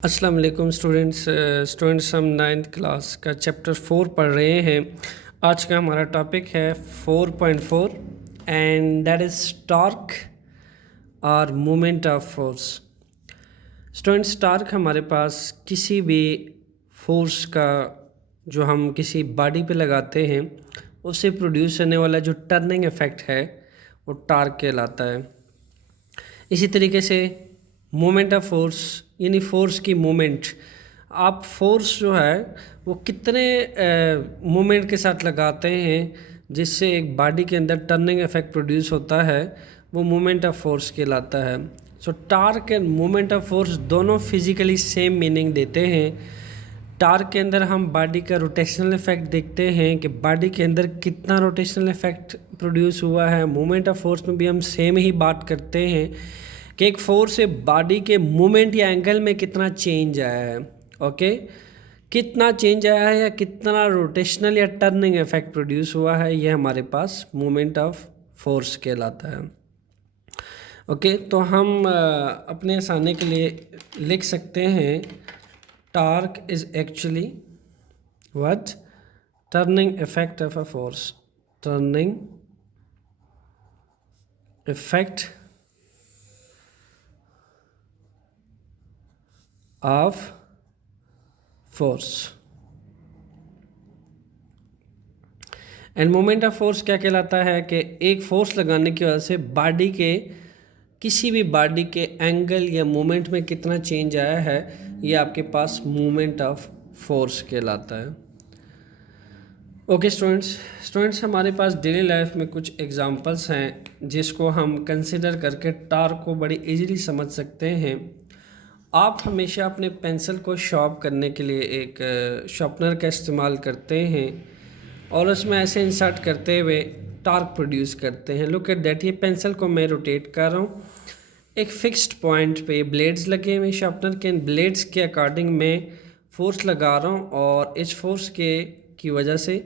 अस्सलाम वालेकुम स्टूडेंट्स हम 9th क्लास का चैप्टर 4 पढ़ रहे हैं। आज का हमारा टॉपिक है 4.4 एंड दैट इज़ टॉर्क और moment of force. Students, torque हमारे पास किसी भी फोर्स का जो हम किसी बॉडी पे लगाते हैं उससे प्रोड्यूस होने वाला जो टर्निंग इफ़ेक्ट है वो टॉर्क कहलाता है। इसी तरीके से मोमेंट ऑफ फोर्स यानी फोर्स की मोमेंट, आप फोर्स जो है वो कितने मोमेंट के साथ लगाते हैं जिससे एक बॉडी के अंदर टर्निंग इफेक्ट प्रोड्यूस होता है, वो मोमेंट ऑफ फोर्स कहलाता है। सो torque end moment of force दोनों फिजिकली सेम मीनिंग देते हैं। टॉर्क के अंदर हम बॉडी का रोटेशनल इफेक्ट देखते हैं कि बॉडी के अंदर कितना रोटेशनल इफेक्ट प्रोड्यूस हुआ है। मोमेंट ऑफ फोर्स में भी हम सेम ही बात करते हैं कि एक फोर्स से बॉडी के मूवमेंट या एंगल में कितना चेंज आया है। ओके, कितना चेंज आया है या कितना रोटेशनल या टर्निंग इफेक्ट प्रोड्यूस हुआ है, ये हमारे पास मोमेंट ऑफ फोर्स कहलाता है। ओके, तो हम अपने आसानी के लिए लिख सकते हैं torque is actually what? Turning effect of a force. Turning effect of force. End moment of force क्या कहलाता है कि एक फोर्स लगाने की वजह से बॉडी के किसी भी बॉडी के एंगल या मोमेंट में कितना चेंज आया है, ये आपके पास मोमेंट ऑफ फोर्स कहलाता है। ओके स्टूडेंट्स, हमारे पास डेली लाइफ में कुछ एग्जांपल्स हैं जिसको हम कंसिडर करके टॉर्क को बड़ी इजीली समझ सकते हैं। आप हमेशा अपने पेंसिल को शार्प करने के लिए एक शार्पनर का इस्तेमाल करते हैं और उसमें ऐसे इंसर्ट करते हुए टॉर्क प्रोड्यूस करते हैं। लुक एट दैट, ये पेंसिल को मैं रोटेट कर रहा हूँ, एक फिक्स्ड पॉइंट पे ब्लेड्स लगे हुए शार्पनर के, ब्लेड्स के अकॉर्डिंग मैं फोर्स लगा रहा हूँ और इस फोर्स की वजह से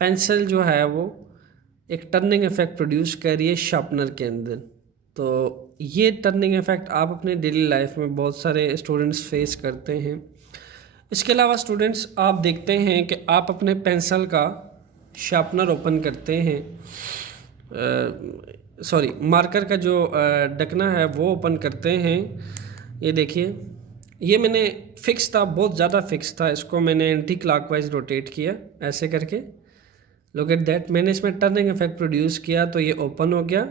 पेंसिल जो है वो एक टर्निंग इफेक्ट प्रोड्यूस कर रही है शार्पनर के अंदर। तो ये टर्निंग इफेक्ट आप अपने डेली लाइफ में बहुत सारे स्टूडेंट्स फेस करते हैं। इसके अलावा स्टूडेंट्स, आप देखते हैं कि आप अपने पेंसिल का शार्पनर ओपन करते हैं, मार्कर का जो ढकना है वो ओपन करते हैं। ये देखिए, ये मैंने फिक्स था, बहुत ज़्यादा फिक्स था, इसको मैंने एंटी क्लॉकवाइज रोटेट किया ऐसे करके। लुक एट दैट, मैंने इसमें टर्निंग इफेक्ट प्रोड्यूस किया तो ये ओपन हो गया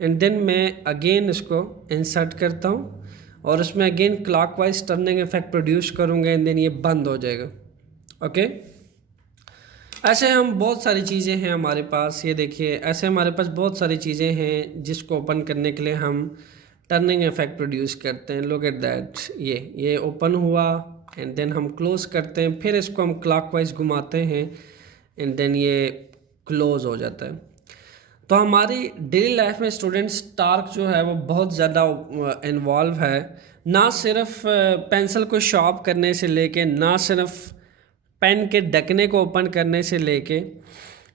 एंड देन मैं अगेन इसको इंसर्ट करता हूँ और उसमें again clockwise turning effect produce करूँगा एंड देन ये बंद हो जाएगा। ओके, ऐसे हम बहुत सारी चीज़ें हैं हमारे पास, ये देखिए ऐसे हमारे पास बहुत सारी चीज़ें हैं जिसको ओपन करने के लिए हम टर्निंग इफेक्ट प्रोड्यूस करते हैं। लुक एट दैट, ये ओपन हुआ एंड देन हम क्लोज करते हैं, फिर इसको हम क्लॉकवाइज घुमाते हैं एंड देन ये क्लोज हो जाता है। तो हमारी डेली लाइफ में स्टूडेंट्स टॉर्क जो है वो बहुत ज़्यादा इन्वॉल्व है, ना सिर्फ पेंसिल को शार्प करने से लेके, ना सिर्फ पेन के ढकने को ओपन करने से लेके,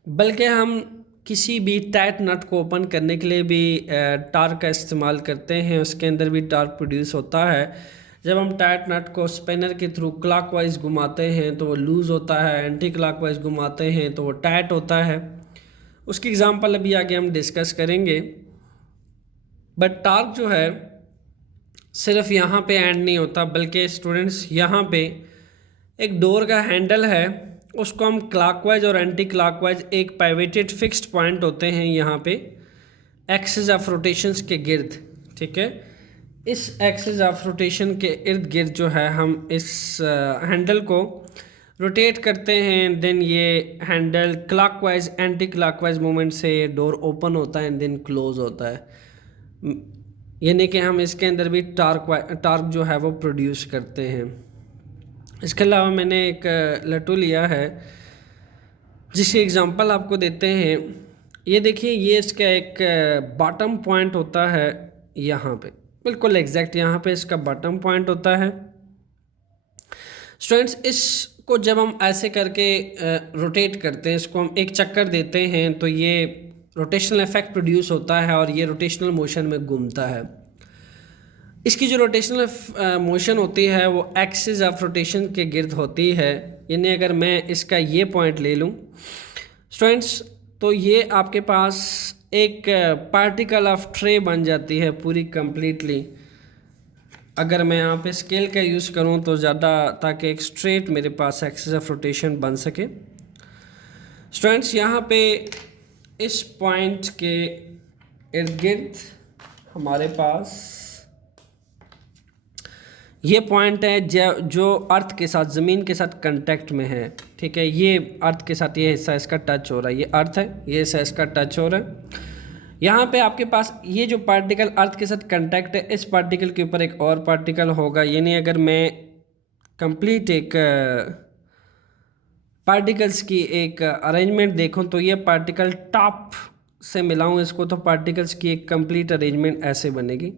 बल्कि हम किसी भी टाइट नट को ओपन करने के लिए भी टॉर्क का इस्तेमाल करते हैं, उसके अंदर भी टॉर्क प्रोड्यूस होता है। जब हम टाइट नट को स्पिनर के थ्रू क्लॉकवाइज घुमाते हैं तो वो लूज़ होता है, एंटी क्लॉकवाइज घुमाते हैं तो वो टाइट होता है। उसकी एग्जांपल अभी आगे हम डिस्कस करेंगे। बट टॉर्क जो है सिर्फ यहाँ पे एंड नहीं होता, बल्कि स्टूडेंट्स यहाँ पे एक डोर का हैंडल है, उसको हम क्लॉकवाइज और एंटी क्लॉकवाइज एक पाइवेटेड फिक्स्ड पॉइंट होते हैं यहाँ पे एक्सिस ऑफ रोटेशंस के गिर्द, ठीक है। इस एक्सिस ऑफ रोटेशन के इर्द गिर्द जो है हम इस हैंडल को रोटेट करते हैं, देन ये handle clockwise anti clockwise movement से ये डोर ओपन होता है एंड देन क्लोज होता है। यानी कि हम इसके अंदर भी टॉर्क जो है वो प्रोड्यूस करते हैं। इसके अलावा मैंने एक लट्टू लिया है जिसकी एग्जांपल आपको देते हैं। ये देखिए, ये इसका एक बॉटम पॉइंट होता है यहाँ पे, बिल्कुल एग्जैक्ट यहाँ पे इसका बॉटम पॉइंट होता है। स्टूडेंट्स, इसको जब हम ऐसे करके रोटेट करते हैं, इसको हम एक चक्कर देते हैं तो ये रोटेशनल इफेक्ट प्रोड्यूस होता है और ये रोटेशनल मोशन में घूमता है। इसकी जो रोटेशनल मोशन होती है वो एक्सिस ऑफ रोटेशन के गिर्द होती है। यानी अगर मैं इसका ये पॉइंट ले लूँ स्टूडेंट्स, तो ये आपके पास एक पार्टिकल ऑफ ट्रे बन जाती है पूरी कंप्लीटली। अगर मैं यहाँ पे स्केल का यूज़ करूँ तो ज़्यादा, ताकि एक स्ट्रेट मेरे पास एक्सिस ऑफ रोटेशन बन सके। स्टूडेंट्स यहाँ पे इस पॉइंट के इर्द गिर्द हमारे पास ये पॉइंट है जो अर्थ के साथ, ज़मीन के साथ कांटेक्ट में है। ठीक है, ये अर्थ के साथ ये हिस्सा इसका टच हो रहा है, ये अर्थ है, ये हिस्सा इसका टच हो रहा है। यहाँ पे आपके पास ये जो पार्टिकल अर्थ के साथ कांटेक्ट है, इस पार्टिकल के ऊपर एक और पार्टिकल होगा। यानी अगर मैं कंप्लीट एक पार्टिकल्स की एक अरेंजमेंट देखूँ तो ये पार्टिकल टॉप से मिलाऊँ इसको, तो पार्टिकल्स की एक कंप्लीट अरेंजमेंट ऐसे बनेगी,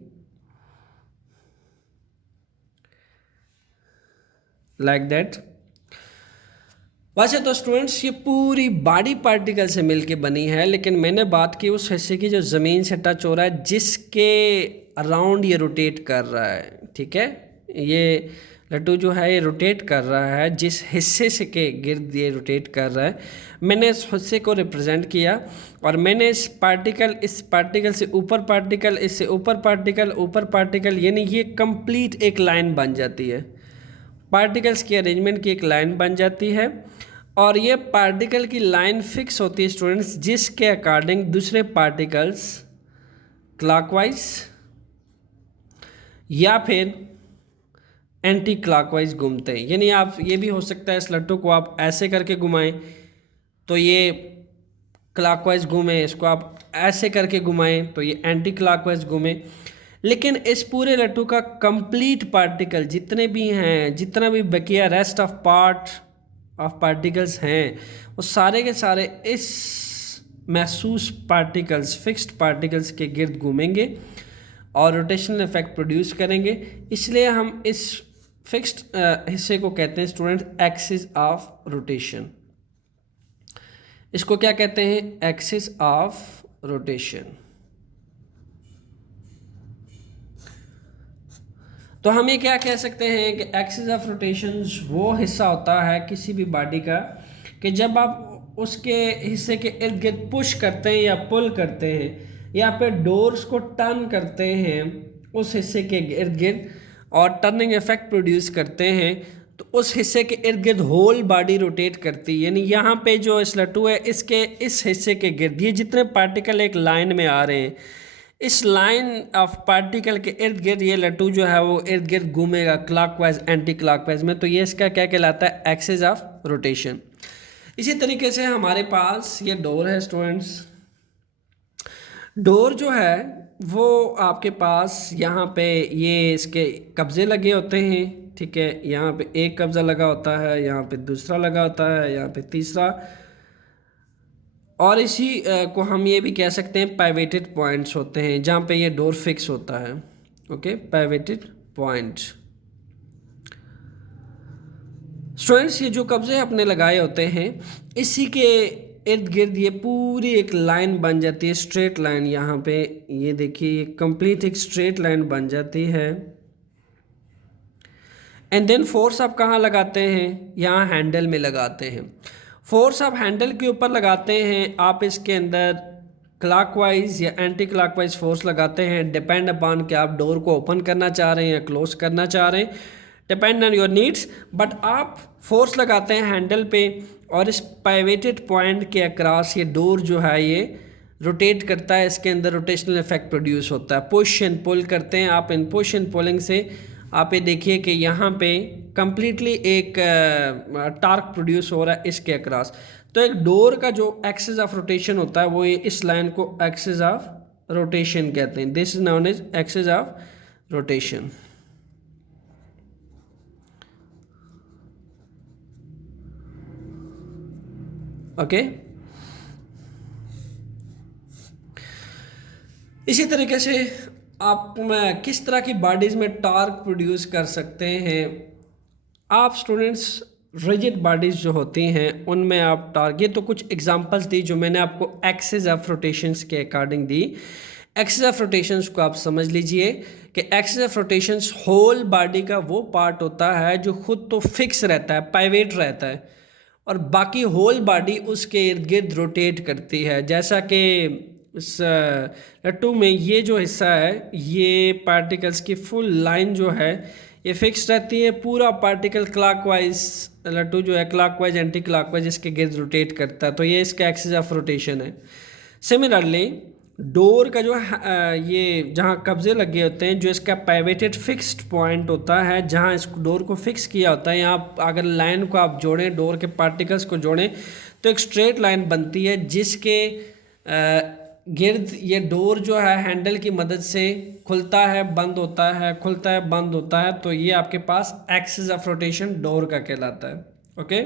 लाइक दैट। वैसे तो स्टूडेंट्स ये पूरी बॉडी पार्टिकल से मिलके बनी है, लेकिन मैंने बात की उस हिस्से की जो ज़मीन से टच हो रहा है, जिसके अराउंड ये रोटेट कर रहा है। ठीक है, ये लट्टू जो है ये रोटेट कर रहा है, जिस हिस्से से के गिर्द ये रोटेट कर रहा है, मैंने इस हिस्से को रिप्रेजेंट किया और मैंने इस पार्टिकल से ऊपर पार्टिकल, इससे ऊपर पार्टिकल, ऊपर पार्टिकल, यानी ये कंप्लीट एक लाइन बन जाती है। पार्टिकल्स की अरेंजमेंट की एक लाइन बन जाती है और ये पार्टिकल की लाइन फिक्स होती है स्टूडेंट्स, जिसके अकॉर्डिंग दूसरे पार्टिकल्स क्लॉकवाइज या फिर एंटी क्लॉकवाइज घूमते हैं। यानी आप ये भी हो सकता है इस लट्टू को आप ऐसे करके घुमाएं तो ये क्लॉकवाइज घूमे, इसको आप ऐसे करके घुमाएं तो ये एंटी क्लॉकवाइज घूमे। लेकिन इस पूरे लट्टू का कंप्लीट पार्टिकल जितने भी हैं, जितना भी बकिया रेस्ट ऑफ पार्टिकल्स हैं, वो सारे के सारे इस महसूस पार्टिकल्स, फिक्स्ड पार्टिकल्स के गिर्द घूमेंगे और रोटेशनल इफेक्ट प्रोड्यूस करेंगे। इसलिए हम इस फिक्स्ड हिस्से को कहते हैं स्टूडेंट एक्सिस ऑफ रोटेशन। इसको क्या कहते हैं? Axis of rotation. तो हम ये क्या कह सकते हैं कि एक्सिस ऑफ रोटेशन वो हिस्सा होता है किसी भी बॉडी का कि जब आप उसके हिस्से के इर्द गिर्द पुश करते हैं या पुल करते हैं या फिर डोर्स को टर्न करते हैं उस हिस्से के इर्द गिर्द और टर्निंग इफेक्ट प्रोड्यूस करते हैं, तो उस हिस्से के इर्द गिर्द होल बॉडी रोटेट करती है। यानी यहाँ पे जो इस लट्टू है, इसके इस हिस्से के गिर्द ये जितने पार्टिकल एक लाइन में आ रहे हैं, इस लाइन ऑफ पार्टिकल के इर्द गिर्द ये लट्टू जो है वो इर्द गिर्द घूमेगा क्लॉकवाइज एंटी क्लॉकवाइज में। तो ये इसका क्या कहलाता है? Axis of rotation. इसी तरीके से हमारे पास ये डोर है स्टूडेंट्स। डोर जो है वो आपके पास यहाँ पे ये इसके कब्जे लगे होते हैं। ठीक है, यहाँ पे एक कब्ज़ा लगा होता है, यहाँ पे दूसरा लगा होता है, यहाँ पे तीसरा, और इसी को हम ये भी कह सकते हैं पाइवेटेड पॉइंट्स होते हैं जहाँ पे ये डोर फिक्स होता है। Okay, पाइवेटेड point. स्टूडेंट्स ये जो कब्जे अपने लगाए होते हैं, इसी के इर्द गिर्द ये पूरी एक लाइन बन जाती है, स्ट्रेट लाइन। यहाँ पे ये देखिए ये कंप्लीट एक स्ट्रेट लाइन बन जाती है। एंड देन फोर्स आप कहाँ लगाते हैं? यहाँ हैंडल में लगाते हैं। फोर्स आप हैंडल के ऊपर लगाते हैं, आप इसके अंदर क्लॉकवाइज या एंटी क्लॉकवाइज फोर्स लगाते हैं, डिपेंड अपॉन कि आप डोर को ओपन करना चाह रहे हैं या क्लोज करना चाह रहे हैं, depend on your needs. But आप फोर्स लगाते हैं हैंडल पे और इस पाइवेटेड पॉइंट के अक्रॉस ये डोर जो है ये रोटेट करता है, इसके अंदर रोटेशनल इफेक्ट प्रोड्यूस होता है। पुश एंड पुल करते हैं आप। इन पुश एंड पुलिंग से आप ये देखिए कि यहाँ पे कम्प्लीटली एक टार्क प्रोड्यूस हो रहा है इसके अक्रॉस। तो एक डोर का जो एक्सिस ऑफ रोटेशन होता है वो ये इस लाइन को एक्सिस ऑफ रोटेशन कहते हैं। This is known as axis of rotation. Okay, इसी तरीके से आप किस तरह की बॉडीज़ में टॉर्क प्रोड्यूस कर सकते हैं आप स्टूडेंट्स? रिजिड बॉडीज़ जो होती हैं उनमें आप टॉर्क, ये तो कुछ एग्जांपल्स दी जो मैंने आपको एक्सिस ऑफ रोटेशंस के अकॉर्डिंग दी। एक्सिस ऑफ रोटेशंस को आप समझ लीजिए कि axis of rotations whole body का वो पार्ट होता है जो खुद तो फिक्स रहता है, पाइवेट रहता है, और बाकी होल बॉडी उसके इर्द गिर्द रोटेट करती है। जैसा कि इस लट्टू में ये जो हिस्सा है, ये पार्टिकल्स की फुल लाइन जो है ये फिक्स रहती है, पूरा पार्टिकल क्लॉकवाइज लट्टू जो है क्लॉकवाइज एंटी क्लॉकवाइज इसके गिर्द रोटेट करता है, तो ये इसका एक्सिस ऑफ रोटेशन है। सिमिलरली डोर का जो ये जहाँ कब्जे लगे होते हैं, जो इसका पाइवेटेड फिक्स्ड पॉइंट होता है जहाँ इस डोर को फिक्स किया होता है, यहाँ अगर लाइन को आप जोड़ें, डोर के पार्टिकल्स को जोड़ें तो एक स्ट्रेट लाइन बनती है जिसके गिर्द ये डोर जो है हैंडल की मदद से खुलता है, बंद होता है, खुलता है, बंद होता है, तो ये आपके पास एक्सिस ऑफ रोटेशन डोर का कहलाता है। Okay,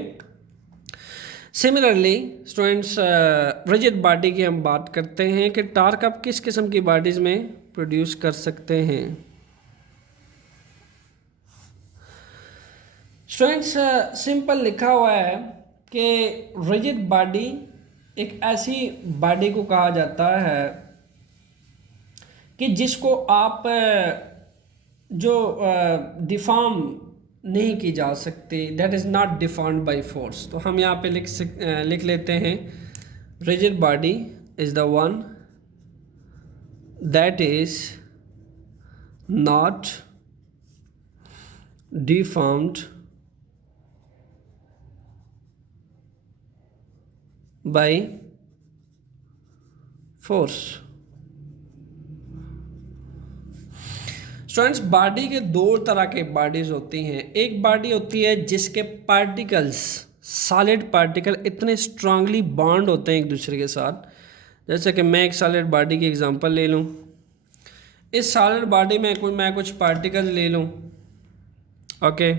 similarly students rigid body की हम बात करते हैं कि टार्क आप किस किस्म की बॉडीज़ में प्रोड्यूस कर सकते हैं। स्टूडेंट्स सिंपल लिखा हुआ है कि रिजिड बॉडी एक ऐसी बॉडी को कहा जाता है कि जिसको आप जो डिफॉर्म नहीं की जा सकती, that is not defined by force. तो हम यहाँ पे लिख लेते हैं rigid body is the one that is not deformed by force. Students body के दो तरह के बॉडीज़ होती हैं। एक बॉडी होती है जिसके पार्टिकल्स, सॉलिड पार्टिकल इतने स्ट्रांगली बॉन्ड होते हैं एक दूसरे के साथ, जैसे कि मैं एक सॉलिड बॉडी की एग्जांपल ले लूँ। इस सॉलिड बॉडी में मैं कुछ पार्टिकल ले लूँ, ओके,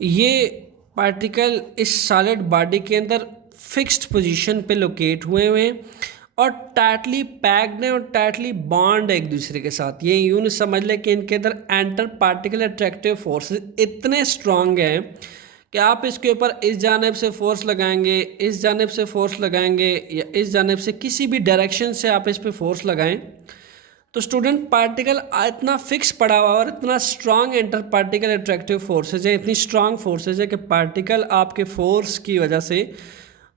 ये पार्टिकल इस सॉलिड बॉडी के अंदर फिक्स्ड पोजीशन पे लोकेट हुए हैं और टाइटली पैक्ड हैं और टाइटली बॉन्ड है एक दूसरे के साथ। ये यूँ समझ लें कि इनके अंदर एंटर पार्टिकल अट्रैक्टिव फोर्सेस इतने स्ट्रांग हैं कि आप इसके ऊपर इस जानिब से फोर्स लगाएंगे, इस जानिब से फोर्स लगाएंगे या इस जानिब से किसी भी डायरेक्शन से आप इस पर फोर्स लगाएं तो स्टूडेंट पार्टिकल इतना फिक्स पड़ा हुआ और इतना strong inter particle attractive forces है, इतनी स्ट्रांग फोर्सेज है कि पार्टिकल आपके फोर्स की वजह से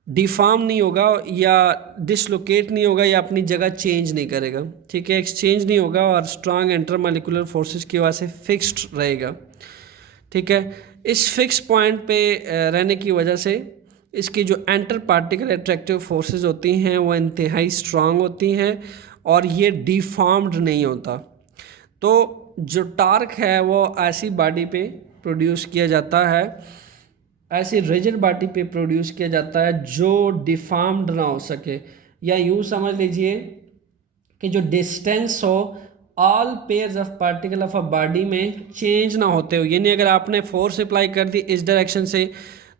डिफॉर्म नहीं होगा या डिसलोकेट नहीं होगा या अपनी जगह चेंज नहीं करेगा, ठीक है, एक्सचेंज नहीं होगा और स्ट्रांग इंटरमॉलिक्यूलर फोर्सेस की वजह से फिक्स्ड रहेगा, ठीक है। इस फिक्स पॉइंट पे रहने की वजह से इसकी जो एंटर पार्टिकल अट्रैक्टिव फोर्सेस होती हैं वो इंतहाई स्ट्रांग होती हैं और ये डिफॉर्म्ड नहीं होता। तो जो टार्क है वो ऐसी बॉडी पे प्रोड्यूस किया जाता है, ऐसी रिजिड बॉडी पे प्रोड्यूस किया जाता है जो डिफॉर्म्ड ना हो सके, या यूँ समझ लीजिए कि जो डिस्टेंस हो all pairs of particle of a body में चेंज ना होते हो। यानी अगर आपने फोर्स अप्लाई कर दी इस डायरेक्शन से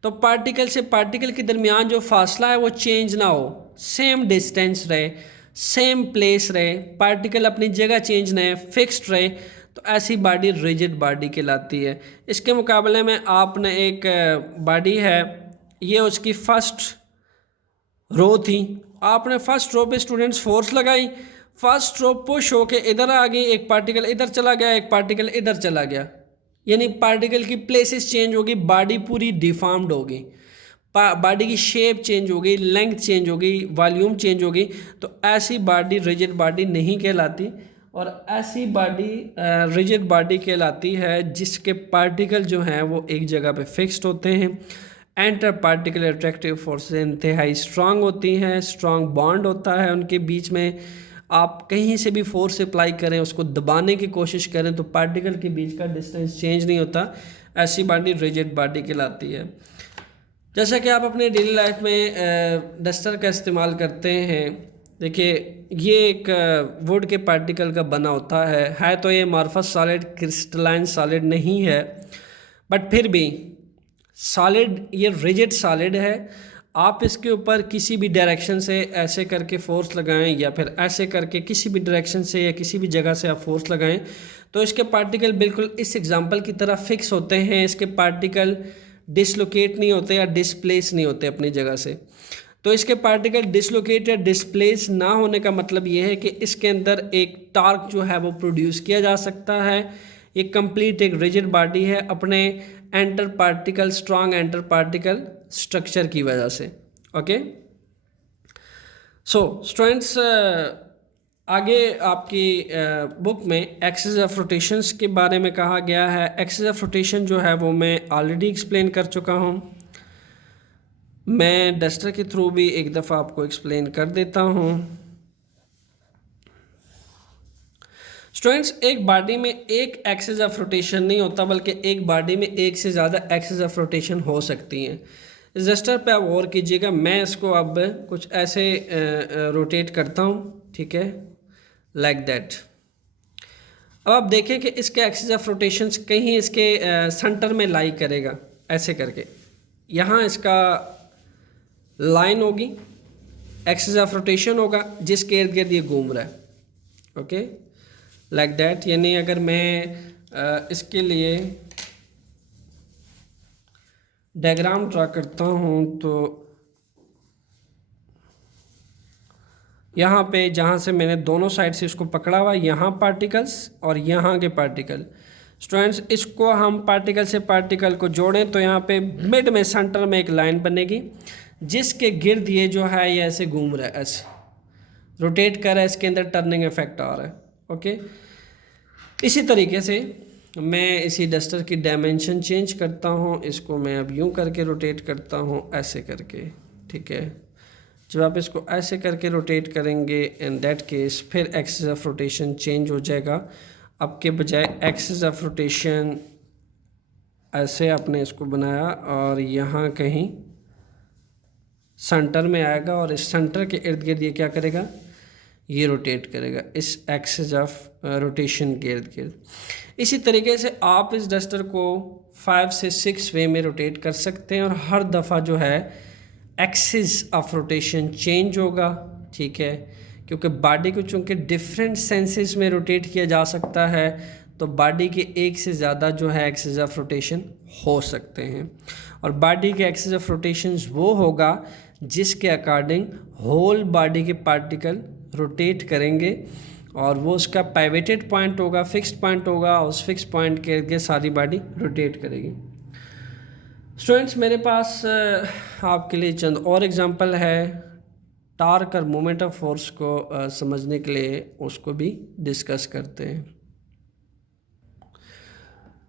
तो पार्टिकल से पार्टिकल के दरमियान जो फासला है वो चेंज ना हो, सेम डिस्टेंस रहे, सेम प्लेस रहे, पार्टिकल अपनी जगह चेंज ना, फिक्स्ड रहे, तो ऐसी बॉडी रिजिड बॉडी कहलाती है। इसके मुकाबले में आपने एक बॉडी है, ये उसकी फर्स्ट रो थी, आपने फर्स्ट रो पे स्टूडेंट्स फोर्स लगाई, फर्स्ट रो पुश होके इधर आ गई, एक पार्टिकल इधर चला गया, एक पार्टिकल इधर चला गया, यानी पार्टिकल की प्लेसेस चेंज होगी, बॉडी पूरी डिफॉर्म्ड होगी, बॉडी की शेप चेंज हो गई, लेंथ चेंज हो गई, वॉल्यूम चेंज हो गई, तो ऐसी बॉडी रिजिड बॉडी नहीं कहलाती। और ऐसी बॉडी रिजिड बॉडी कहलाती है जिसके पार्टिकल जो हैं वो एक जगह पे फिक्स्ड होते हैं, एंटर पार्टिकल अट्रैक्टिव फोर्सेस इंतहाई स्ट्रांग होती हैं, स्ट्रांग बॉन्ड होता है उनके बीच में, आप कहीं से भी फोर्स अप्लाई करें, उसको दबाने की कोशिश करें तो पार्टिकल के बीच का डिस्टेंस चेंज नहीं होता, ऐसी बॉडी रिजिड बॉडी कहलाती है। जैसा कि आप अपने डेली लाइफ में डस्टर का इस्तेमाल करते हैं, देखिए ये एक वुड के पार्टिकल का बना होता है तो ये अमॉर्फस सॉलिड, क्रिस्टलाइन सॉलिड नहीं है, बट फिर भी सॉलिड, ये रिजिड सॉलिड है। आप इसके ऊपर किसी भी डायरेक्शन से ऐसे करके फोर्स लगाएं या फिर ऐसे करके किसी भी डायरेक्शन से या किसी भी जगह से आप फोर्स लगाएं तो इसके पार्टिकल बिल्कुल इस एग्जांपल की तरह फिक्स होते हैं, इसके पार्टिकल डिसलोकेट नहीं होते या डिसप्लेस नहीं होते अपनी जगह से। तो इसके पार्टिकल डिसलोकेट या डिस्प्लेस ना होने का मतलब ये है कि इसके अंदर एक टार्क जो है वो प्रोड्यूस किया जा सकता है। ये कंप्लीट एक रिजिड बॉडी है अपने enter particle strong enter particle structure की वजह से। ओके, सो स्टूडेंट्स, आगे आपकी बुक में एक्सिस ऑफ रोटेशंस के बारे में कहा गया है। एक्सिस ऑफ रोटेशन जो है वो मैं ऑलरेडी एक्सप्लेन कर चुका हूँ। मैं डस्टर के थ्रू भी एक दफ़ा आपको एक्सप्लेन कर देता हूँ। स्टूडेंट्स, एक बॉडी में एक एक्सिस ऑफ रोटेशन नहीं होता, बल्कि एक बॉडी में एक से ज़्यादा एक्सिस ऑफ रोटेशन हो सकती हैं। इस डस्टर पे आप गौर कीजिएगा, मैं इसको अब कुछ ऐसे रोटेट करता हूँ, ठीक है, लाइक दैट। अब आप देखें कि इसके एक्सिस ऑफ रोटेशंस कहीं इसके सेंटर में लाई करेगा, ऐसे करके यहाँ इसका लाइन होगी, एक्सिस ऑफ रोटेशन होगा जिसके इर्द गिर्द ये घूम रहा है। Okay, like that. यानी अगर मैं इसके लिए डायग्राम ड्रा करता हूँ तो यहाँ पे जहाँ से मैंने दोनों साइड से इसको पकड़ा हुआ, यहाँ पार्टिकल्स और यहाँ के पार्टिकल। स्टूडेंट्स, इसको हम पार्टिकल से पार्टिकल को जोड़ें तो यहाँ पे मिड में सेंटर में एक लाइन बनेगी जिसके गिर्द ये जो है ये ऐसे घूम रहा है, ऐसे रोटेट कर रहा है, इसके अंदर टर्निंग इफेक्ट आ रहा है। ओके, इसी तरीके से मैं इसी डस्टर की डायमेंशन चेंज करता हूँ। इसको मैं अब यूँ करके रोटेट करता हूँ, ऐसे करके, ठीक है। जब आप इसको ऐसे करके रोटेट करेंगे इन दैट केस फिर एक्सिस ऑफ रोटेशन चेंज हो जाएगा। अब के बजाय एक्सिस ऑफ रोटेशन ऐसे आपने इसको बनाया और यहाँ कहीं सेंटर में आएगा और इस सेंटर के इर्द गिर्द ये क्या करेगा, ये रोटेट करेगा इस एक्सिस ऑफ रोटेशन के इर्द गिर्द। इसी तरीके से आप इस डस्टर को 5 से 6 वे में रोटेट कर सकते हैं और हर दफ़ा जो है एक्सिस ऑफ रोटेशन चेंज होगा, ठीक है, क्योंकि बॉडी को चूँकि डिफरेंट सेंसेस में रोटेट किया जा सकता है तो बॉडी के एक से ज़्यादा जो है एक्सिस ऑफ रोटेशन हो सकते हैं। और बॉडी के एक्सिस ऑफ रोटेशन वो होगा जिसके अकॉर्डिंग होल बॉडी के पार्टिकल रोटेट करेंगे और वो उसका पाइवेटेड पॉइंट होगा, फिक्स्ड पॉइंट होगा, उस फिक्स पॉइंट के आगे सारी बॉडी रोटेट करेगी। स्टूडेंट्स, मेरे पास आपके लिए चंद और एग्जांपल है टार्क और मोमेंट ऑफ फोर्स को समझने के लिए, उसको भी डिस्कस करते हैं।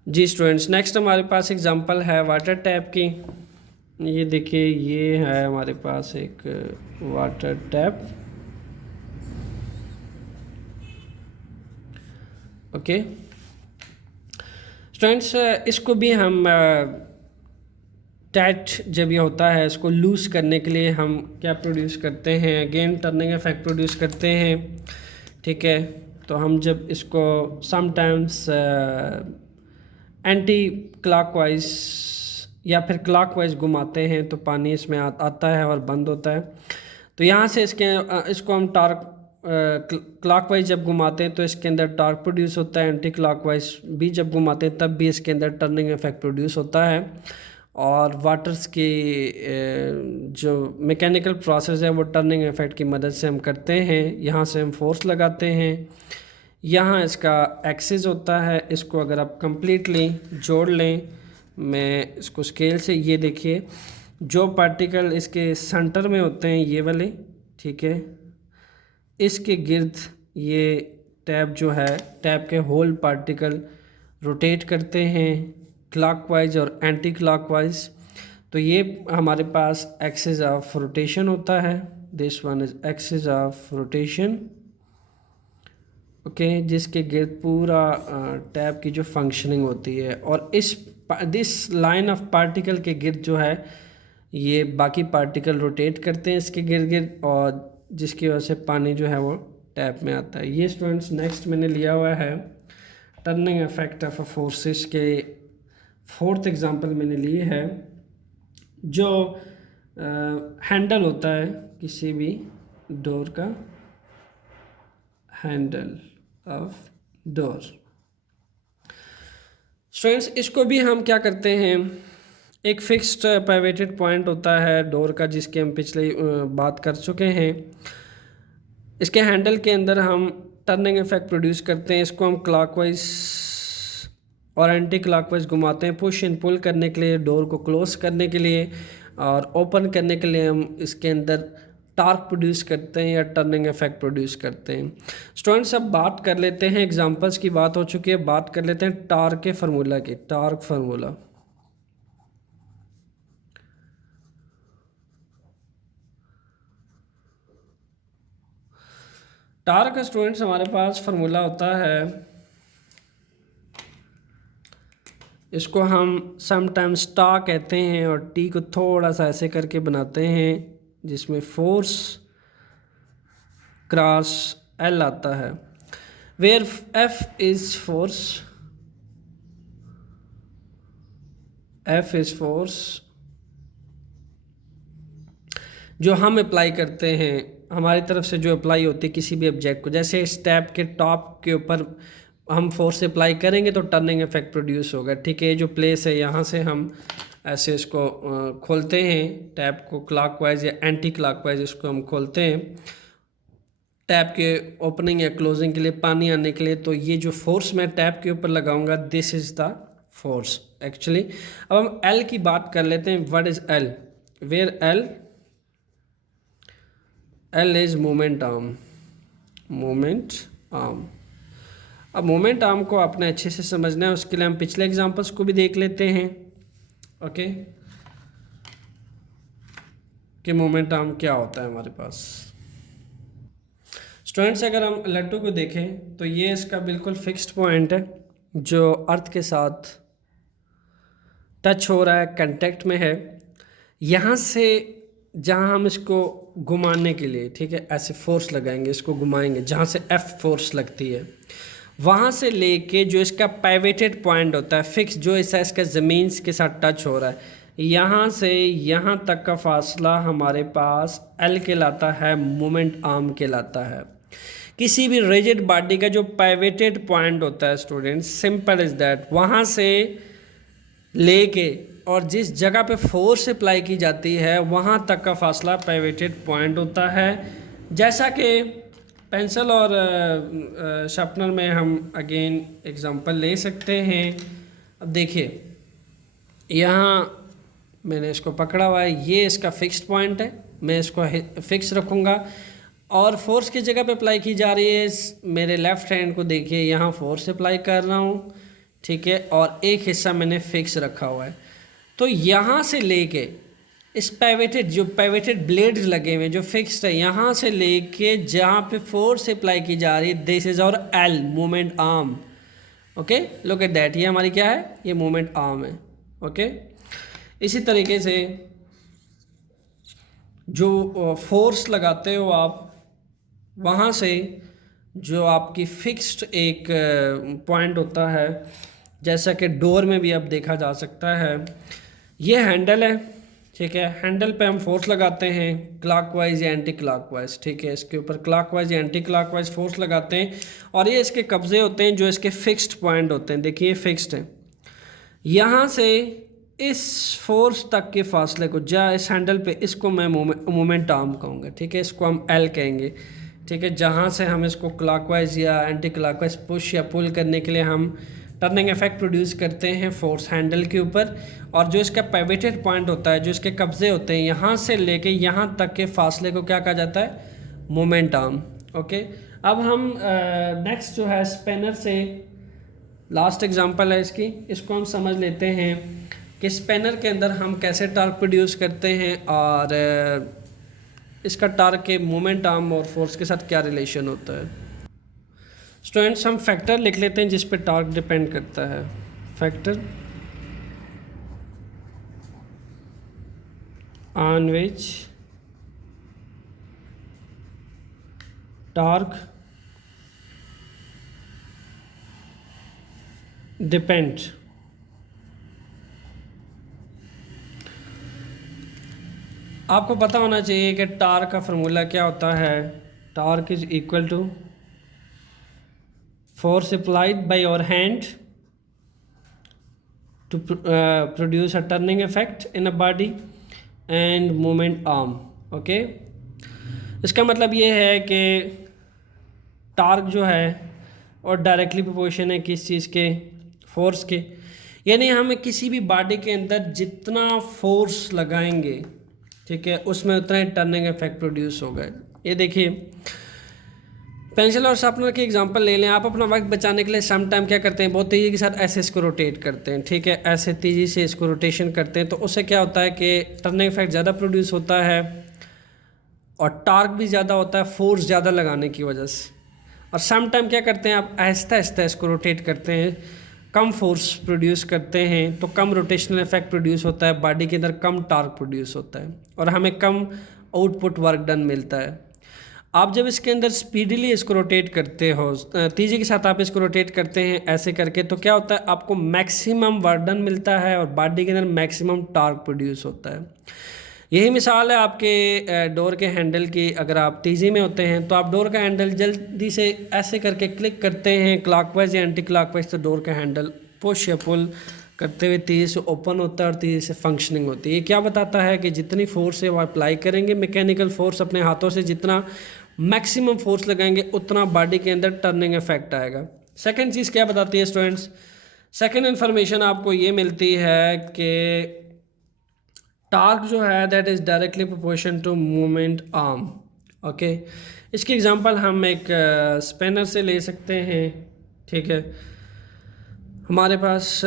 जी स्टूडेंट्स, नेक्स्ट हमारे पास एग्जांपल है वाटर टैप की। ये देखिए, ये है हमारे पास एक वाटर टैप। ओके स्टूडेंट्स, इसको भी हम टाइट जब ये होता है इसको लूज़ करने के लिए हम क्या प्रोड्यूस करते हैं, अगेन टर्निंग इफेक्ट प्रोड्यूस करते हैं, ठीक है। तो हम जब इसको समटाइम्स एंटी क्लॉकवाइज या फिर क्लॉकवाइज घुमाते हैं तो पानी इसमें आता है और बंद होता है। तो यहाँ से इसको हम टार्क क्लॉकवाइज जब घुमाते हैं तो इसके अंदर टार्क प्रोड्यूस होता है, एंटी क्लॉकवाइज भी जब घुमाते हैं तब भी इसके अंदर टर्निंग इफेक्ट प्रोड्यूस होता है। और वाटर्स की जो मैकेनिकल प्रोसेस है वो टर्निंग इफेक्ट की मदद से हम करते हैं। यहाँ से हम फोर्स लगाते हैं, यहाँ इसका एक्सिस होता है। इसको अगर आप कंप्लीटली जोड़ लें, मैं इसको स्केल से, ये देखिए जो पार्टिकल इसके सेंटर में होते हैं ये वाले, ठीक है, इसके गिर्द ये टैप जो है, टैप के होल पार्टिकल रोटेट करते हैं क्लॉकवाइज और एंटी क्लॉकवाइज। तो ये हमारे पास एक्सिस ऑफ रोटेशन होता है। This one is axis of rotation, okay, जिसके गिर्द पूरा टैप की जो फंक्शनिंग होती है। और दिस लाइन ऑफ पार्टिकल के गिर्द जो है ये बाकी पार्टिकल रोटेट करते हैं इसके गिर्द गिर्द, और जिसकी वजह से पानी जो है वो टैप में आता है। ये स्टूडेंट्स नेक्स्ट मैंने लिया हुआ है टर्निंग इफेक्ट ऑफ फोर्सेस के 4th एग्जांपल मैंने लिए है। जो हैंडल होता है किसी भी डोर का, हैंडल ऑफ डोर, स्टूडेंट्स इसको भी हम क्या करते हैं, एक फिक्स्ड पाइवेटेड पॉइंट होता है डोर का, जिसकी हम पिछले बात कर चुके हैं। इसके हैंडल के अंदर हम टर्निंग इफेक्ट प्रोड्यूस करते हैं। इसको हम क्लॉकवाइज और एंटी क्लॉकवाइज घुमाते हैं, पुश एंड पुल करने के लिए, डोर को क्लोज करने के लिए, और ओपन करने के लिए हम इसके अंदर टार्क प्रोड्यूस करते हैं या टर्निंग इफेक्ट प्रोड्यूस करते हैं। स्टूडेंट्स, अब बात कर लेते हैं, एग्जांपल्स की बात हो चुकी है, बात कर लेते हैं टार्क के फार्मूला की। टार्क फार्मूला, टार्क का स्टूडेंट्स हमारे पास फार्मूला होता है, इसको हम समटाइम्स टा कहते हैं, और टी को थोड़ा सा ऐसे करके बनाते हैं, जिसमें फोर्स क्रॉस एल आता है, where F is force, F is force जो हम अप्लाई करते हैं, हमारी तरफ से जो अप्लाई होती है किसी भी ऑब्जेक्ट को। जैसे स्टेप के टॉप के ऊपर हम फोर्स अप्लाई करेंगे तो टर्निंग इफेक्ट प्रोड्यूस होगा। ठीक है, जो प्लेस है यहाँ से हम ऐसे इसको खोलते हैं, टैप को क्लॉकवाइज या एंटी क्लॉकवाइज इसको हम खोलते हैं टैप के ओपनिंग या क्लोजिंग के लिए, पानी आने के लिए। तो ये जो फोर्स मैं टैप के ऊपर लगाऊंगा, this is the force actually. अब हम एल की बात कर लेते हैं। What is L? Where L is moment arm, moment arm. अब मोमेंट आर्म को आपने अच्छे से समझना है, उसके लिए हम पिछले एग्जांपल्स को भी देख लेते हैं। ओके, कि मोमेंट आर्म क्या होता है हमारे पास। स्टूडेंट्स, अगर हम लट्टू को देखें तो ये इसका बिल्कुल फिक्स्ड पॉइंट है जो अर्थ के साथ टच हो रहा है, कांटेक्ट में है। यहाँ से जहाँ हम इसको घुमाने के लिए, ठीक है, ऐसे फोर्स लगाएंगे, इसको घुमाएंगे, जहाँ से एफ फोर्स लगती है, वहाँ से लेके जो इसका पाइवेटेड पॉइंट होता है फिक्स, जो इसका ज़मीन के साथ टच हो रहा है, यहाँ से यहाँ तक का फासला हमारे पास एल कहलाता है, मोमेंट आर्म कहलाता है। किसी भी रिजिड बॉडी का जो पाइवेटेड पॉइंट होता है स्टूडेंट्स, सिंपल इज़ दैट, वहाँ से लेके और जिस जगह पे फोर्स अप्लाई की जाती है वहाँ तक का फासला पाइवेटेड पॉइंट होता है। जैसा कि पेंसिल और शार्पनर में हम अगेन एग्जांपल ले सकते हैं। अब देखिए, यहाँ मैंने इसको पकड़ा हुआ है, ये इसका फिक्स्ड पॉइंट है, मैं इसको फिक्स रखूँगा, और फोर्स की जगह पे अप्लाई की जा रही है। मेरे लेफ़्ट हैंड को देखिए, यहाँ फोर्स अप्लाई कर रहा हूँ, ठीक है, और एक हिस्सा मैंने फिक्स रखा हुआ है। तो यहाँ से लेके इस पाइवेटेड, जो पाइवेटेड ब्लेड्स लगे हुए हैं जो फिक्स्ड है, यहाँ से लेके जहाँ पे फोर्स अप्लाई की जा रही है, दिस इज और L, moment arm. Okay, look at that, ये हमारी क्या है, ये मोमेंट आर्म है। ओके, इसी तरीके से जो फोर्स लगाते हो आप, वहाँ से जो आपकी फिक्स्ड एक पॉइंट होता है, जैसा कि डोर में भी अब देखा जा सकता है, ये हैंडल है, ठीक है, हैंडल पे हम फोर्स लगाते हैं क्लॉकवाइज या एंटी क्लॉकवाइज, ठीक है, इसके ऊपर क्लॉकवाइज या एंटी क्लॉकवाइज फोर्स लगाते हैं, और ये इसके कब्जे होते हैं जो इसके फिक्स्ड पॉइंट होते हैं। देखिए, फिक्स्ड है, यहाँ से इस फोर्स तक के फासले को, इस हैंडल पे, इसको मैं मोमेंट आर्म कहूँगा, ठीक है, इसको हम एल कहेंगे, ठीक है। जहाँ से हम इसको क्लॉकवाइज या एंटी क्लॉकवाइज पुश या पुल करने के लिए हम टर्निंग इफेक्ट प्रोड्यूस करते हैं फोर्स हैंडल के ऊपर, और जो इसका पाइवेटेड पॉइंट होता है, जो इसके कब्जे होते हैं, यहाँ से लेके यहाँ तक के फासले को क्या कहा जाता है, मोमेंट आर्म। ओके, अब हम नेक्स्ट जो है स्पेनर से, लास्ट एग्जांपल है इसको हम समझ लेते हैं कि स्पेनर के अंदर हम कैसे टॉर्क प्रोड्यूस करते हैं, और इसका टॉर्क के मोमेंट आर्म और फोर्स के साथ क्या रिलेशन होता है। स्टूडेंट्स, हम फैक्टर लिख लेते हैं जिस पे टॉर्क डिपेंड करता है। Factor on which torque depend. आपको पता होना चाहिए कि टॉर्क का फार्मूला क्या होता है। Torque is equal to force applied by your hand to produce a turning effect in a body and moment arm. Okay, इसका मतलब ये है कि टार्क जो है और डायरेक्टली प्रोपोर्शन है किस चीज़ के, फोर्स के। यानी हम किसी भी बॉडी के अंदर जितना फोर्स लगाएंगे, ठीक है, उसमें उतना ही टर्निंग इफेक्ट प्रोड्यूस होगा। ये देखिए, पेंसिल और शार्पनर की एग्जांपल ले लें। आप अपना वक्त बचाने के लिए सम टाइम क्या करते हैं, बहुत तेज़ी के साथ ऐसे इसको रोटेट करते हैं, ठीक है, ऐसे तेज़ी से इसको रोटेशन करते हैं, तो उससे क्या होता है कि टर्निंग इफेक्ट ज़्यादा प्रोड्यूस होता है और टार्क भी ज़्यादा होता है फोर्स ज़्यादा लगाने की वजह से। और सम टाइम क्या करते हैं, आप आहिस्ता आहिस्ता इसको रोटेट करते हैं, कम फोर्स प्रोड्यूस करते हैं, तो कम रोटेशनल इफेक्ट प्रोड्यूस होता है, बॉडी के अंदर कम टार्क प्रोड्यूस होता है और हमें कम आउटपुट वर्क डन मिलता है। आप जब इसके अंदर स्पीडीली इसको रोटेट करते हो, तेज़ी के साथ आप इसको रोटेट करते हैं ऐसे करके, तो क्या होता है, आपको मैक्सिमम वर्क डन मिलता है और बॉडी के अंदर मैक्सिमम टार्क प्रोड्यूस होता है। यही मिसाल है आपके डोर के हैंडल की। अगर आप तेज़ी में होते हैं तो आप डोर का हैंडल जल्दी से ऐसे करके क्लिक करते हैं क्लॉकवाइज या एंटी क्लॉकवाइज, तो डोर का हैंडल पुश या पुल करते हुए तेज़ी से ओपन होता है और तेज़ी से फंक्शनिंग होती है। ये क्या बताता है कि जितनी फोर्स है वो अप्लाई करेंगे, मैकेनिकल फोर्स अपने हाथों से जितना मैक्सिमम फोर्स लगाएंगे उतना बॉडी के अंदर टर्निंग इफेक्ट आएगा। सेकंड चीज़ क्या बताती है स्टूडेंट्स, सेकंड इन्फॉर्मेशन आपको ये मिलती है कि टार्क जो है that is directly proportion to movement arm. Okay, इसकी एग्जांपल हम एक स्पेनर से ले सकते हैं, ठीक है। हमारे पास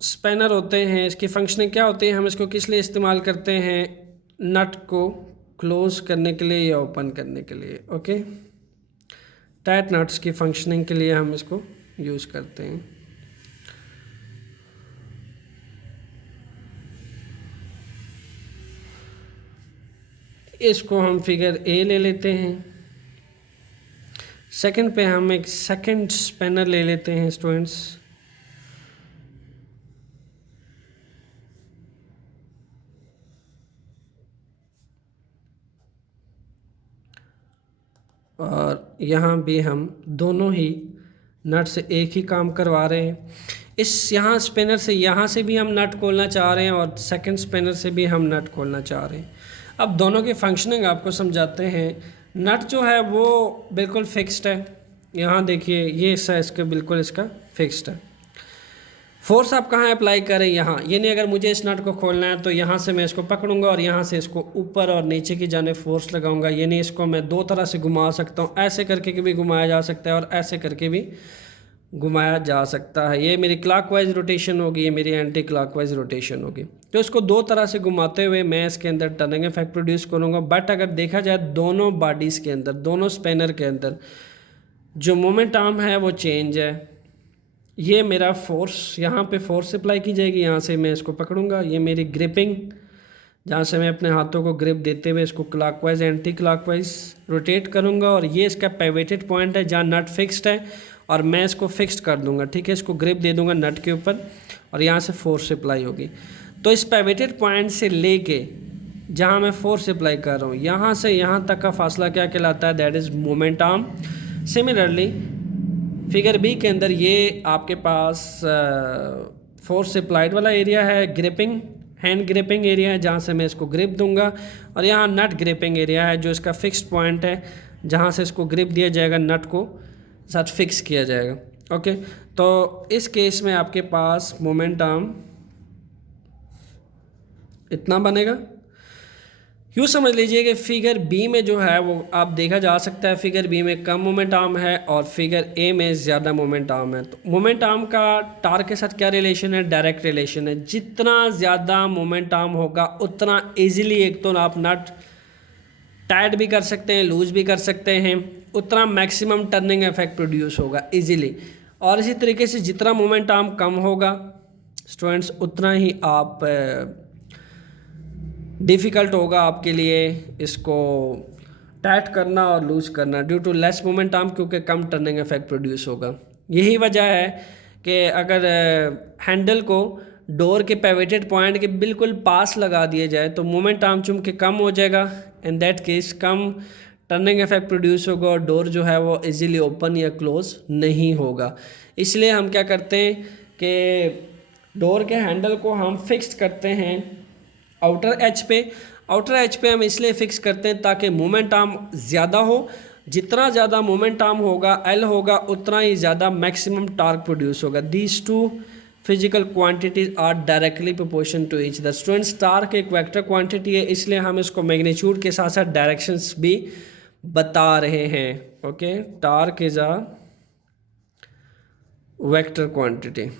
स्पेनर होते हैं, इसकी फंक्शनिंग क्या होती है, हम इसको किस लिए इस्तेमाल करते हैं, नट को क्लोज करने के लिए या ओपन करने के लिए। ओके, टाइट नट्स की फंक्शनिंग के लिए हम इसको यूज़ करते हैं। इसको हम फिगर ए ले लेते हैं। सेकंड पे हम एक सेकंड स्पेनर ले लेते हैं स्टूडेंट्स। और यहाँ भी हम दोनों ही नट से एक ही काम करवा रहे हैं। इस यहाँ स्पिनर से यहाँ से भी हम नट खोलना चाह रहे हैं और सेकंड स्पिनर से भी हम नट खोलना चाह रहे हैं। अब दोनों की फंक्शनिंग आपको समझाते हैं। नट जो है वो बिल्कुल फिक्स्ड है, यहाँ देखिए ये हिस्सा इसका बिल्कुल इसका फिक्स्ड है। फोर्स आप कहाँ अप्लाई करें, यहाँ, यानी अगर मुझे इस नट को खोलना है तो यहाँ से मैं इसको पकड़ूंगा और यहाँ से इसको ऊपर और नीचे की जाने फोर्स लगाऊंगा। यानी इसको मैं दो तरह से घुमा सकता हूँ, ऐसे करके भी घुमाया जा सकता है और ऐसे करके भी घुमाया जा सकता है। ये मेरी क्लॉकवाइज रोटेशन होगी, ये मेरी एंटी क्लॉकवाइज रोटेशन होगी। तो इसको दो तरह से घुमाते हुए मैं इसके अंदर टर्निंग इफेक्ट प्रोड्यूस करूँगा। बट अगर देखा जाए दोनों बॉडीज़ के अंदर, दोनों स्पेनर के अंदर जो मोमेंट आर्म है वो चेंज है। ये मेरा फोर्स, यहाँ पे फोर्स अप्लाई की जाएगी, यहाँ से मैं इसको पकड़ूंगा। ये मेरी ग्रिपिंग, जहाँ से मैं अपने हाथों को ग्रिप देते हुए इसको क्लॉकवाइज एंटी क्लॉकवाइज रोटेट करूँगा। और ये इसका पिवटेड पॉइंट है जहाँ नट फिक्स्ड है और मैं इसको फिक्स्ड कर दूँगा, ठीक है। इसको ग्रिप दे दूँगा नट के ऊपर और यहाँ से फोर्स अप्लाई होगी। तो इस पिवटेड पॉइंट से लेके जहाँ मैं फोर्स अप्लाई कर रहा हूँ, यहाँ से यहाँ तक का फासला क्या कहलाता है, that is moment arm. Similarly figure b के अंदर ये आपके पास फोर्स अप्लाइड वाला एरिया है, ग्रिपिंग, हैंड ग्रिपिंग एरिया है जहाँ से मैं इसको ग्रिप दूंगा। और यहाँ नट ग्रिपिंग एरिया है जो इसका फिक्स्ड पॉइंट है जहाँ से इसको ग्रिप दिया जाएगा, नट को साथ फिक्स किया जाएगा। ओके, तो इस केस में आपके पास मोमेंट आर्म इतना बनेगा। यूँ समझ लीजिए कि फिगर बी में जो है वो आप देखा जा सकता है, फिगर बी में कम मोमेंट आर्म है और फिगर ए में ज़्यादा मोमेंट आर्म है। तो मोमेंट आर्म का टार्क के साथ क्या रिलेशन है, डायरेक्ट रिलेशन है। जितना ज़्यादा मोमेंट आर्म होगा उतना इजीली एक तो आप नट टाइट भी कर सकते हैं, लूज भी कर सकते हैं, उतना मैक्सिमम टर्निंग इफेक्ट प्रोड्यूस होगा इजीली। और इसी तरीके से जितना मोमेंट आर्म कम होगा स्टूडेंट्स, उतना ही आप डिफ़िकल्ट होगा आपके लिए इसको टाइट करना और लूज़ करना due to less moment arm, क्योंकि कम टर्निंग इफेक्ट प्रोड्यूस होगा। यही वजह है कि अगर हैंडल को डोर के पिवटेड पॉइंट के बिल्कुल पास लगा दिया जाए तो मोमेंट आर्म चूँकि कम हो जाएगा, in that case come turning effect produce होगा और डोर जो है वो इजीली ओपन या क्लोज नहीं होगा। इसलिए हम क्या करते हैं कि डोर के हैंडल को हम फिक्स करते हैं आउटर एज पे। आउटर एज पे हम इसलिए फिक्स करते हैं ताकि मोमेंट आर्म ज़्यादा हो। जितना ज़्यादा मोमेंट आर्म होगा, एल होगा, उतना ही ज़्यादा मैक्सिमम टार्क प्रोड्यूस होगा। These two physical quantities are directly proportion to each other. Students, torque एक वेक्टर क्वांटिटी है, इसलिए हम इसको मैग्नीट्यूड के साथ साथ डायरेक्शंस भी बता रहे हैं। Okay, torque is a vector quantity.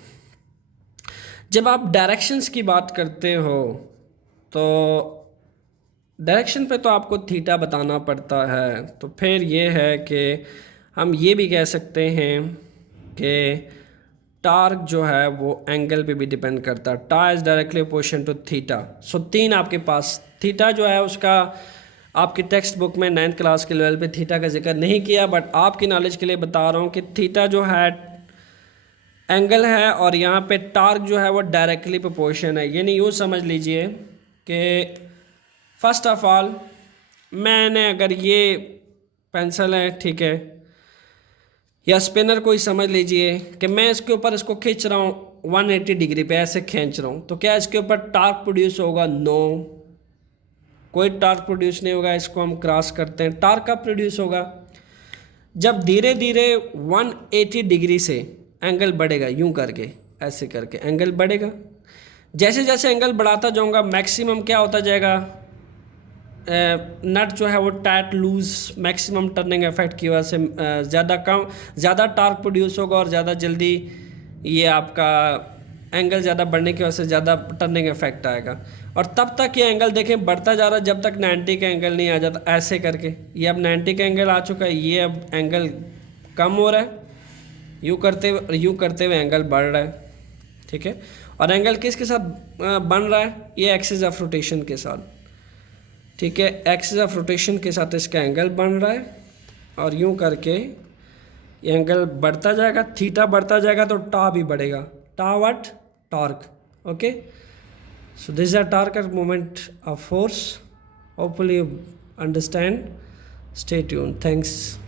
जब आप डायरेक्शंस की बात करते हो तो डायरेक्शन पे तो आपको थीटा बताना पड़ता है, तो फिर ये है कि हम ये भी कह सकते हैं कि टार्क जो है वो एंगल पे भी डिपेंड करता है। टा is directly proportion to theta. So 3 आपके पास। थीटा जो है उसका आपकी टेक्स्ट बुक में 9th क्लास के लेवल पे थीटा का जिक्र नहीं किया, बट आपकी नॉलेज के लिए बता रहा हूँ कि थीटा जो है एंगल है और यहाँ पे टार्क जो है वो डायरेक्टली प्रोपोर्शन है। यानी यूँ समझ लीजिए कि फर्स्ट ऑफ ऑल मैंने अगर ये पेंसिल है, ठीक है, या स्पिनर कोई समझ लीजिए कि मैं इसके ऊपर इसको खींच रहा हूँ 180 डिग्री पे, ऐसे खींच रहा हूँ, तो क्या इसके ऊपर टार्क प्रोड्यूस होगा? नो, कोई टार्क प्रोड्यूस नहीं होगा। इसको हम क्रॉस करते हैं। टार्क कब प्रोड्यूस होगा? जब धीरे धीरे 180 डिग्री से एंगल बढ़ेगा, यूं करके ऐसे करके एंगल बढ़ेगा। जैसे जैसे एंगल बढ़ाता जाऊंगा मैक्सिमम क्या होता जाएगा, नट जो है वो tight loose, maximum turning effect की वजह से ज़्यादा टार्क प्रोड्यूस होगा और ज़्यादा जल्दी ये आपका एंगल ज़्यादा बढ़ने की वजह से ज़्यादा टर्निंग इफेक्ट आएगा। और तब तक ये एंगल देखें बढ़ता जा रहा है जब तक 90 का एंगल नहीं आ जाता। ऐसे करके ये अब 90 का एंगल आ चुका है, ये अब एंगल कम हो रहा है, यूँ करते हुए एंगल बढ़ रहा है, ठीक है। और एंगल किसके साथ बन रहा है? ये एक्सिस ऑफ रोटेशन के साथ, ठीक है। एक्सिस ऑफ रोटेशन के साथ इसका एंगल बन रहा है और यूँ करके ये एंगल बढ़ता जाएगा, थीटा बढ़ता जाएगा तो टा भी बढ़ेगा। टा what? Torque. Okay, so this is a torque at moment of force. Hopefully you understand. Stay tuned. Thanks.